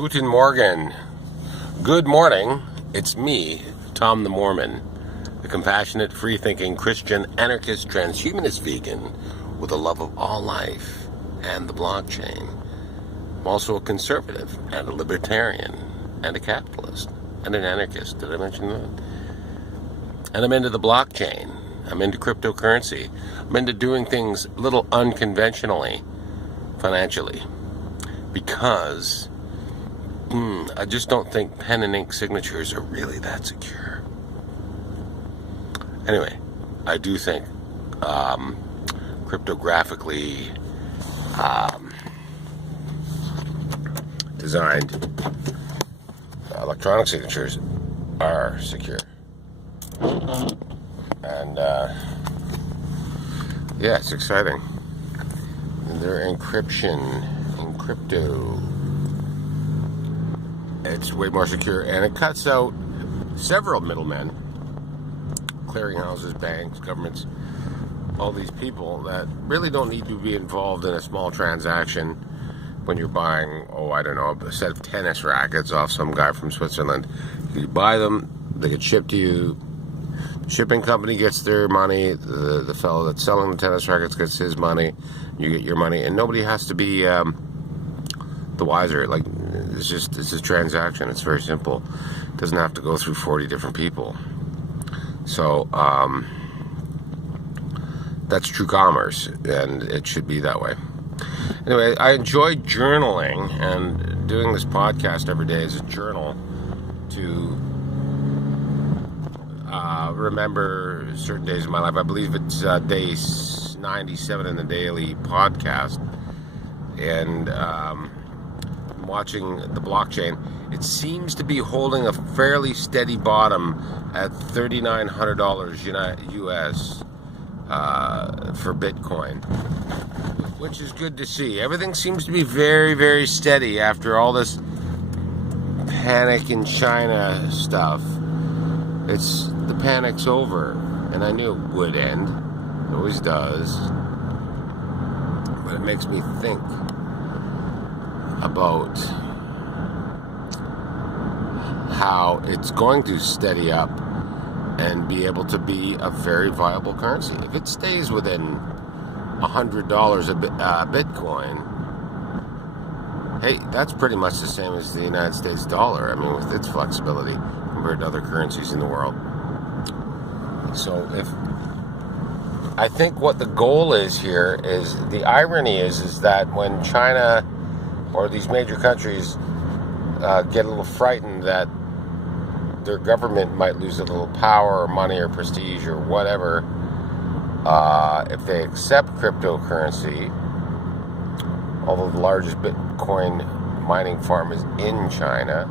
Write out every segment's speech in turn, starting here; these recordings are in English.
Guten Morgen. Good morning. It's me, Tom the Mormon, the compassionate, free-thinking Christian, anarchist, transhumanist vegan with a love of all life and the blockchain. I'm also a conservative and a libertarian and a capitalist and an anarchist. Did I mention that? And I'm into the blockchain. I'm into cryptocurrency. I'm into doing things a little unconventionally, financially, because I just don't think pen and ink signatures are really that secure. Anyway, I do think cryptographically designed electronic signatures are secure. And yeah, it's exciting. Their encryption in crypto, it's way more secure, and it cuts out several middlemen, clearinghouses, banks, governments, all these people that really don't need to be involved in a small transaction when you're buying, a set of tennis rackets off some guy from Switzerland. You buy them, they get shipped to you, the shipping company gets their money, the fellow that's selling the tennis rackets gets his money, you get your money, and nobody has to be the wiser. Like, it's a transaction. It's very simple. It doesn't have to go through 40 different people. So that's true commerce, and it should be that way. Anyway, I enjoy journaling, and doing this podcast every day is a journal to remember certain days of my life. I believe it's day 97 in the daily podcast, and watching the blockchain. It seems to be holding a fairly steady bottom at $3,900 US for Bitcoin, which is good to see. Everything seems to be very, very steady after all this panic in China stuff. The panic's over, and I knew it would end. It always does. But it makes me think about how it's going to steady up and be able to be a very viable currency. If it stays within $100 a Bitcoin, hey, that's pretty much the same as the United States dollar. I mean, with its flexibility compared to other currencies in the world. So I think what the goal is here is, the irony is that when China or these major countries get a little frightened that their government might lose a little power or money or prestige or whatever, if they accept cryptocurrency, although the largest Bitcoin mining farm is in China,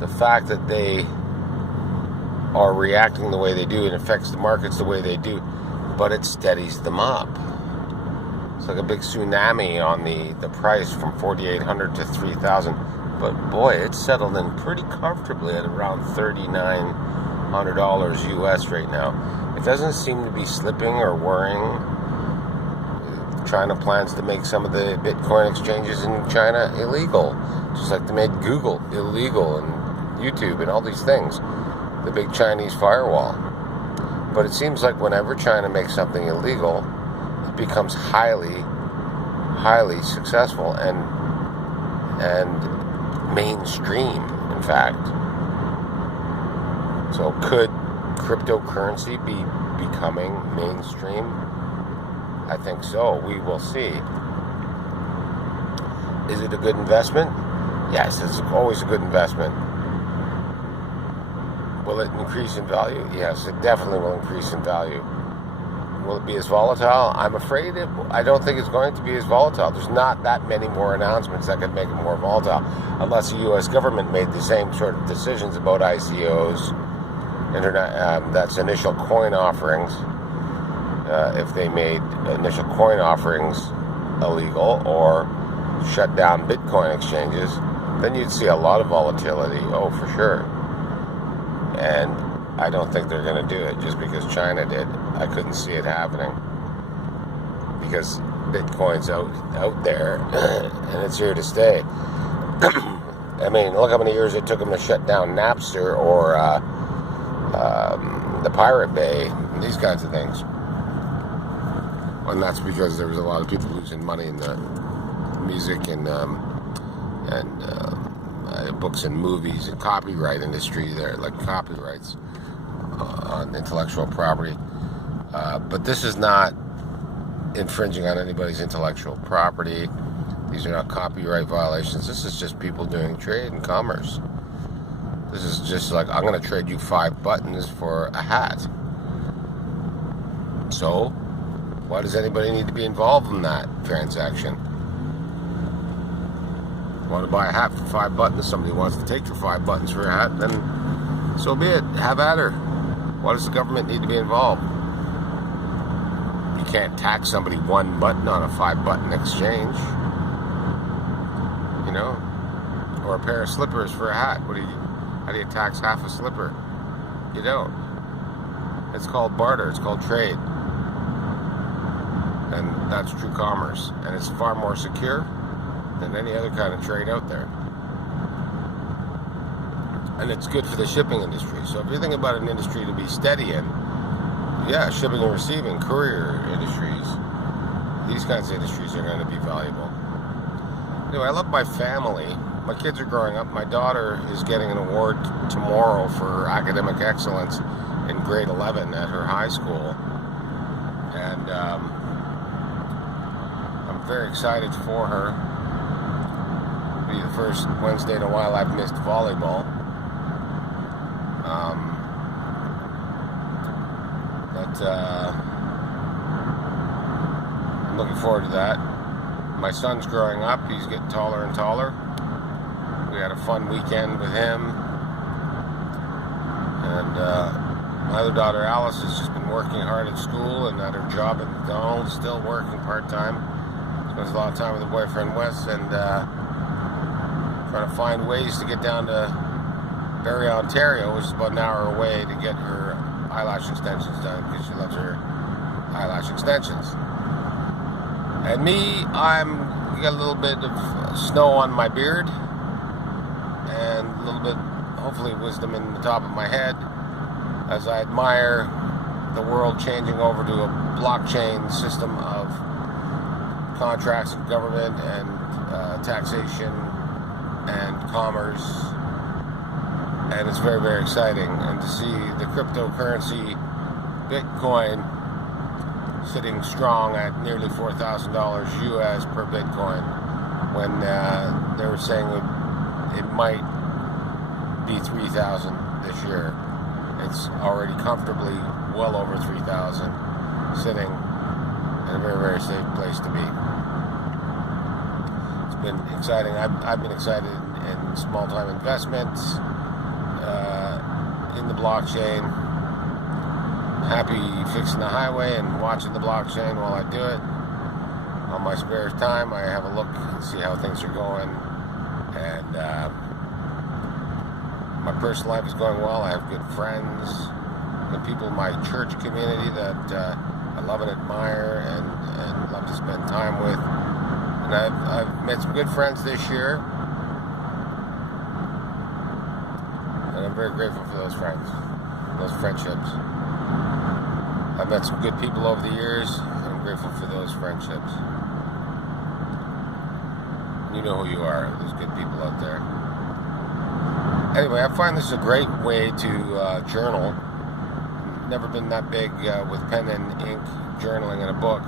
the fact that they are reacting the way they do, it affects the markets the way they do, but it steadies them up. It's like a big tsunami on the price from 4,800 to 3,000. But boy, it's settled in pretty comfortably at around $3,900 US right now. It doesn't seem to be slipping or worrying. China plans to make some of the Bitcoin exchanges in China illegal, just like they made Google illegal and YouTube and all these things, the big Chinese firewall. But it seems like whenever China makes something illegal, it becomes highly, highly successful and mainstream, in fact. So could cryptocurrency be becoming mainstream? I think so. We will see. Is it a good investment? Yes, it's always a good investment. Will it increase in value? Yes, it definitely will increase in value. Will it be as volatile? I'm afraid I don't think it's going to be as volatile. There's not that many more announcements that could make it more volatile, unless the U.S. government made the same sort of decisions about ICOs, that's initial coin offerings. If they made initial coin offerings illegal or shut down Bitcoin exchanges, then you'd see a lot of volatility. Oh, for sure. And I don't think they're going to do it just because China did. I couldn't see it happening. Because Bitcoin's out there, and it's here to stay. I mean, look how many years it took them to shut down Napster or the Pirate Bay, these kinds of things. And that's because there was a lot of people losing money in the music and books and movies and copyright industry there, like copyrights on intellectual property. But this is not infringing on anybody's intellectual property. These are not copyright violations. This is just people doing trade and commerce. This is just like, I'm going to trade you 5 buttons for a hat. So, why does anybody need to be involved in that transaction? You want to buy a hat for 5 buttons, somebody wants to take your 5 buttons for a hat, then so be it. Have at her. Why does the government need to be involved? You can't tax somebody 1 button on a 5-button exchange. You know? Or a pair of slippers for a hat. How do you tax half a slipper? You don't. It's called barter. It's called trade. And that's true commerce. And it's far more secure than any other kind of trade out there. And it's good for the shipping industry. So if you think about an industry to be steady in, yeah, shipping and receiving, courier industries, these kinds of industries are going to be valuable. Anyway, I love my family. My kids are growing up. My daughter is getting an award tomorrow for academic excellence in grade 11 at her high school. And I'm very excited for her. It'll be the first Wednesday in a while I've missed volleyball. I'm looking forward to that. My son's growing up. He's getting taller and taller. We had a fun weekend with him. And my other daughter, Alice, has just been working hard at school and at her job at McDonald's, still working part-time. Spends a lot of time with her boyfriend, Wes, and trying to find ways to get down to Barrie, Ontario, which is about an hour away, to get her eyelash extensions done because she loves her eyelash extensions. And me, I got a little bit of snow on my beard and a little bit, hopefully, wisdom in the top of my head as I admire the world changing over to a blockchain system of contracts of government and taxation and commerce. And it's very, very exciting. And to see the cryptocurrency, Bitcoin, sitting strong at nearly $4,000 US per Bitcoin, when they were saying it might be 3,000 this year. It's already comfortably well over 3,000, sitting in a very, very safe place to be. It's been exciting. I've been excited in small-time investments, in the blockchain. Happy fixing the highway and watching the blockchain while I do it. On my spare time, I have a look and see how things are going. And my personal life is going well. I have good friends, good people in my church community that I love and admire and love to spend time with. And I've made some good friends this year. And I'm very grateful for those friends, those friendships. I've met some good people over the years, and I'm grateful for those friendships. You know who you are, there's good people out there. Anyway, I find this is a great way to journal. Never been that big with pen and ink journaling in a book.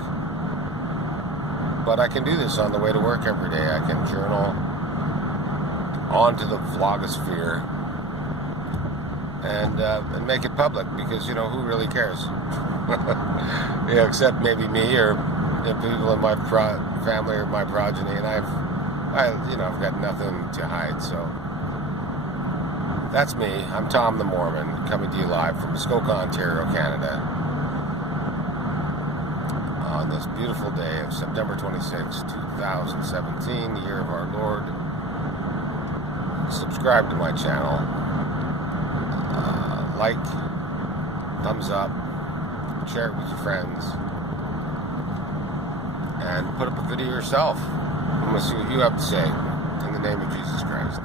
But I can do this on the way to work every day. I can journal onto the vlogosphere and make it public, because, you know, who really cares? Except maybe me or people in my family or my progeny, and I've got nothing to hide. So that's me. I'm Tom the Mormon, coming to you live from Muskoka, Ontario, Canada, on this beautiful day of September 26, 2017, the year of our Lord. Subscribe to my channel. Like, thumbs up, share it with your friends. and put up a video yourself. I'm going to see what you have to say in the name of Jesus Christ.